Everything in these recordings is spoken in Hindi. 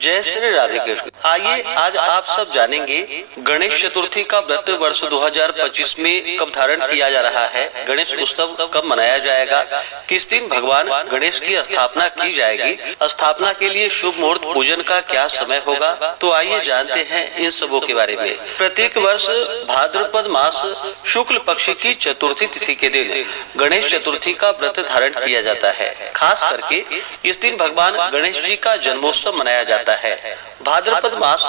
जय श्री राधे कृष्ण। आइए आज आप सब जानेंगे गणेश चतुर्थी का व्रत वर्ष 2025 में कब धारण किया जा रहा है, गणेश उत्सव कब मनाया जाएगा, किस दिन भगवान गणेश की स्थापना की जाएगी, स्थापना के लिए शुभ मुहूर्त पूजन का क्या समय होगा। तो आइए जानते हैं इन सबों के बारे में। प्रत्येक वर्ष भाद्रपद मास शुक्ल पक्ष की चतुर्थी तिथि के दिन गणेश चतुर्थी का व्रत धारण किया जाता है। खास करके इस दिन भगवान गणेश जी का जन्मोत्सव मनाया जाता है। भाद्रपद मास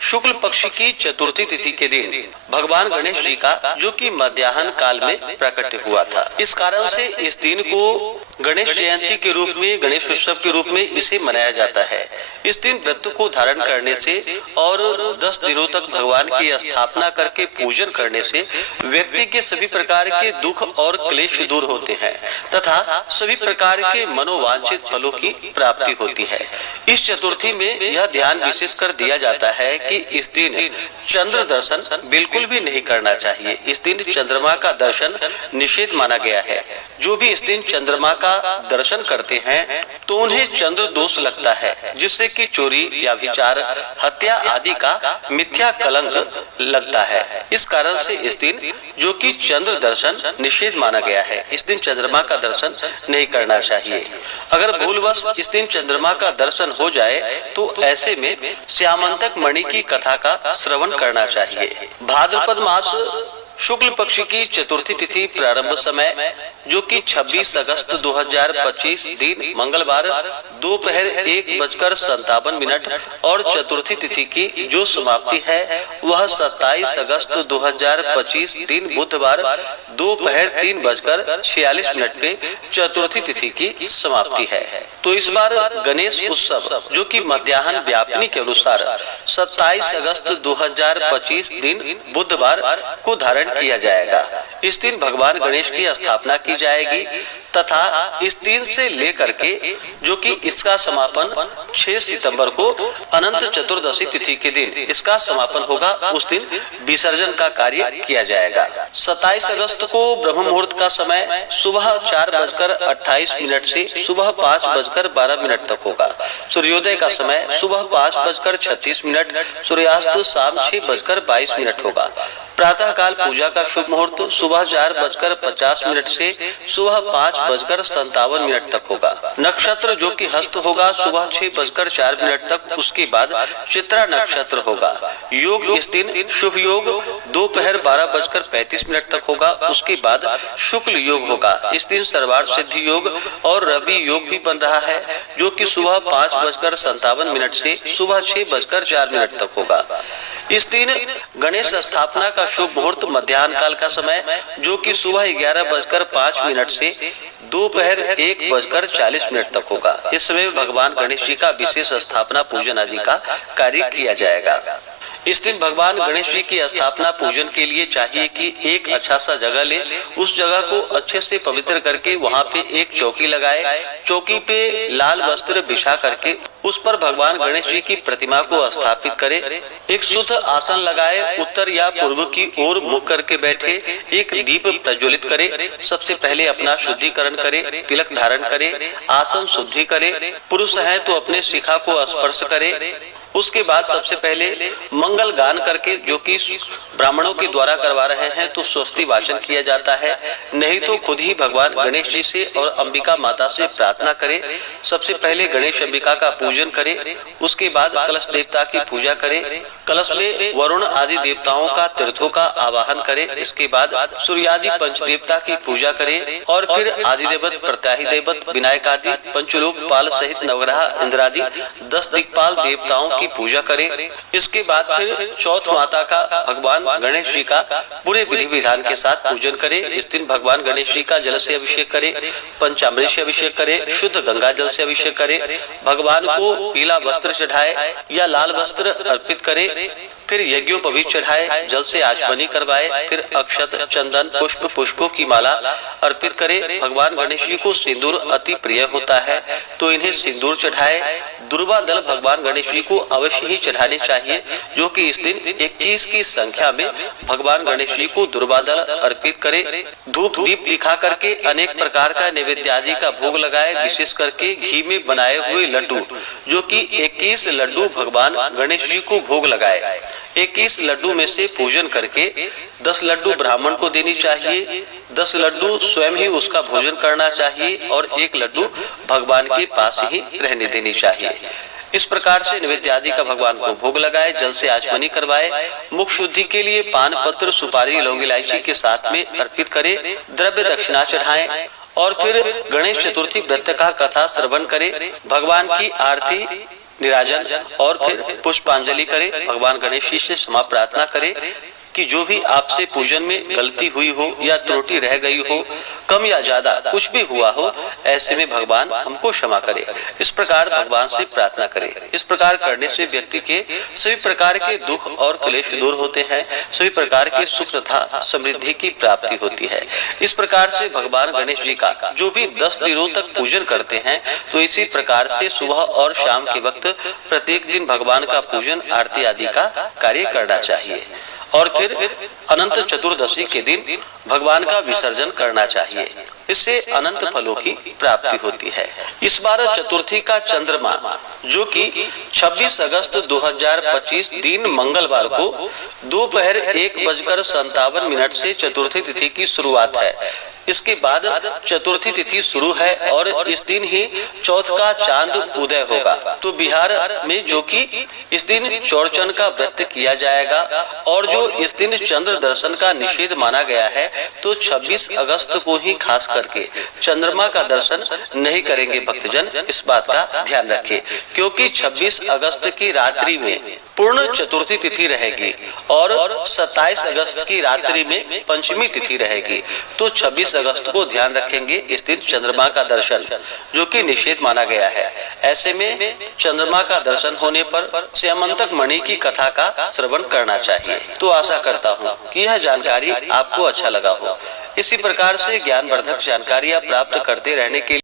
शुक्ल पक्ष की चतुर्थी तिथि के दिन भगवान गणेश जी का जो कि मध्याह्न काल में प्रकट हुआ था, इस कारण से इस दिन को गणेश जयंती के रूप में, गणेश उत्सव के रूप में इसे मनाया जाता है। इस दिन व्रत को धारण करने से और 10 दिनों तक भगवान की स्थापना करके पूजन करने से व्यक्ति के सभी प्रकार के दुख और क्लेश दूर होते हैं तथा सभी प्रकार के मनोवांछित फलों की प्राप्ति होती है। इस चतुर्थी में यह ध्यान विशेष कर दिया जाता है कि इस दिन चंद्र दर्शन बिल्कुल भी नहीं करना चाहिए। इस दिन चंद्रमा का दर्शन निषेध माना गया है। जो भी इस दिन चंद्रमा का दर्शन करते हैं तो उन्हें चंद्र दोष लगता है, जिससे कि चोरी या विचार, हत्या आदि का मिथ्या कलंक लगता है। इस कारण से इस दिन जो कि चंद्र दर्शन निषेध माना गया है, इस दिन चंद्रमा का दर्शन नहीं करना चाहिए। अगर भूलवश इस दिन चंद्रमा का दर्शन हो जाए तो ऐसे में श्यामंतक मणि की कथा का श्रवण करना चाहिए। भाद्रपद मास शुक्ल पक्ष की चतुर्थी तिथि प्रारंभ समय जो कि 26 अगस्त 2025 दिन मंगलवार दोपहर 1:57 और चतुर्थी तिथि की जो समाप्ति है वह 27 अगस्त 2025 दिन बुधवार दोपहर 3:46 पे चतुर्थी तिथि की समाप्ति है। तो इस बार गणेश उत्सव जो कि मध्याह्न व्यापनी के अनुसार 27 अगस्त 2025 दिन बुधवार को धारण किया जाएगा। इस दिन भगवान गणेश की स्थापना की जाएगी तथा इस दिन से लेकर के जो कि इसका समापन 6 सितंबर को अनंत चतुर्दशी तिथि के दिन इसका समापन होगा, उस दिन विसर्जन का कार्य किया जाएगा। 27 अगस्त को ब्रह्म मुहूर्त का समय सुबह 4:28 से सुबह 5:12 तक होगा। सूर्योदय का समय सुबह 5:36, सूर्यास्त शाम 6:22 होगा। प्रातः काल पूजा का शुभ मुहूर्त सुबह 4:50 से सुबह 5:57 तक होगा। नक्षत्र जो कि हस्त होगा सुबह 6:04 तक, उसके बाद चित्रा नक्षत्र होगा। योग इस दिन शुभ योग दोपहर 12:35 तक होगा, उसके बाद शुक्ल योग होगा। इस दिन सर्वार्थ सिद्धि योग और रवि योग भी बन रहा है जो कि सुबह 5:57 से सुबह 6:04 तक होगा। इस दिन गणेश स्थापना का शुभ मुहूर्त मध्याह्न काल का समय जो कि सुबह 11:05 से दोपहर 1:40 तक होगा। इस समय भगवान गणेश जी का विशेष स्थापना पूजन आदि का कार्य किया जाएगा। इस दिन भगवान गणेश जी की स्थापना पूजन के लिए चाहिए कि एक अच्छा सा जगह ले, उस जगह को अच्छे से पवित्र करके वहाँ पे एक चौकी लगाए, चौकी पे लाल वस्त्र बिछा करके उस पर भगवान गणेश जी की प्रतिमा को स्थापित करे, एक शुद्ध आसन लगाए, उत्तर या पूर्व की ओर मुख करके बैठे, एक दीप प्रज्वलित करे। सबसे पहले अपना शुद्धिकरण करे, तिलक धारण करे, आसन शुद्धि करे। पुरुष है तो अपने शिखा को स्पर्श करे। उसके बाद सबसे पहले मंगल गान करके, जो कि ब्राह्मणों के द्वारा करवा रहे हैं तो स्वस्ति वाचन किया जाता है, नहीं तो खुद ही भगवान गणेश जी से और अंबिका माता से प्रार्थना करे। सबसे पहले गणेश अंबिका का पूजन करे, उसके बाद कलश देवता की पूजा करे, कलश में वरुण आदि देवताओं का तीर्थों का आवाहन करे। इसके बाद सूर्यादि पंच देवता की पूजा करे और फिर आदि देवत, प्रत्याही देवत, विनायक आदि पंचलोकपाल सहित नवग्रह इंद्रादि 10 दिक्पाल देवताओं की पूजा करे। इसके बाद फिर चौथ माता का भगवान गणेश जी का पूरे विधि विधान के साथ पूजन करे। इस दिन भगवान गणेश जी का जल से अभिषेक करे, पंचामृत से अभिषेक करे, शुद्ध गंगा जल से अभिषेक करे, भगवान को पीला वस्त्र चढ़ाए या लाल वस्त्र अर्पित करे। फिर यज्ञोपवीत चढ़ाए, जल से आचमनी करवाए, फिर अक्षत, चंदन, पुष्प, पुष्पों की माला अर्पित करे। भगवान गणेश जी को सिंदूर अति प्रिय होता है, तो इन्हें सिंदूर चढ़ाए। दुर्वा दल भगवान गणेश जी को अवश्य ही चढ़ाने चाहिए, जो कि इस दिन 21 की संख्या में भगवान गणेश जी को दुर्वा दल अर्पित करे। धूप दीप दिखा करके अनेक प्रकार का नैवेद्य आदि का भोग लगाए, विशेष करके घी में बनाए हुए लड्डू, जो कि 21 लड्डू भगवान गणेश जी को भोग लगाए। 21 लड्डू में से पूजन करके 10 लड्डू ब्राह्मण को देनी चाहिए, 10 लड्डू स्वयं ही उसका भोजन करना चाहिए और 1 लड्डू भगवान के पास ही रहने देनी चाहिए। इस प्रकार से नैवेद्य आदि का भगवान को भोग लगाए, जल से आचमनी करवाए। मुख शुद्धि के लिए पान पत्र, सुपारी, लौंग, इलायची के साथ में अर्पित करे। द्रव्य दक्षिणा चढ़ाएं और फिर गणेश चतुर्थी व्रत का कथा श्रवण करे। भगवान की आरती, निराजन और फिर पुष्पांजलि करे। भगवान गणेश जी से क्षमा प्रार्थना करे कि जो भी आपसे पूजन में गलती हुई हो या त्रुटि रह गई हो, कम या ज्यादा कुछ भी हुआ हो, ऐसे में भगवान हमको क्षमा करे। इस प्रकार भगवान से प्रार्थना करे। इस प्रकार करने से व्यक्ति के सभी प्रकार के दुख और क्लेश दूर होते हैं, सभी प्रकार के सुख तथा समृद्धि की प्राप्ति होती है। इस प्रकार से भगवान गणेश जी का जो भी 10 दिनों तक पूजन करते हैं, तो इसी प्रकार से सुबह और शाम के वक्त प्रत्येक दिन भगवान का पूजन, आरती आदि का कार्य करना चाहिए। और फिर अनंत चतुर्दशी के दिन भगवान का विसर्जन करना चाहिए। इससे अनंत फलों की प्राप्ति होती है। इस बार चतुर्थी का चंद्रमा, जो कि 26 अगस्त 2025 दिन मंगलवार को दोपहर 1:57 से चतुर्थी तिथि की शुरुआत है। इसके बाद चतुर्थी तिथि शुरू है और इस दिन ही चौथ का चांद उदय होगा। तो बिहार में जो कि इस दिन चौरचन का व्रत किया जाएगा और जो इस दिन चंद्र दर्शन का निषेध माना गया है, तो 26 अगस्त को ही खास करके चंद्रमा का दर्शन नहीं करेंगे भक्तजन। इस बात का ध्यान रखें, क्योंकि 26 अगस्त की रात्रि में पूर्ण चतुर्थी तिथि रहेगी और 27 अगस्त की रात्रि में पंचमी तिथि रहेगी। तो 26 अगस्त को ध्यान रखेंगे, इस दिन चंद्रमा का दर्शन जो कि निषेध माना गया है। ऐसे में चंद्रमा का दर्शन होने पर स्यमंतक मणि की कथा का श्रवण करना चाहिए। तो आशा करता हूँ कि यह जानकारी आपको अच्छा लगा हो। इसी प्रकार से ज्ञानवर्धक जानकारियां प्राप्त करते रहने के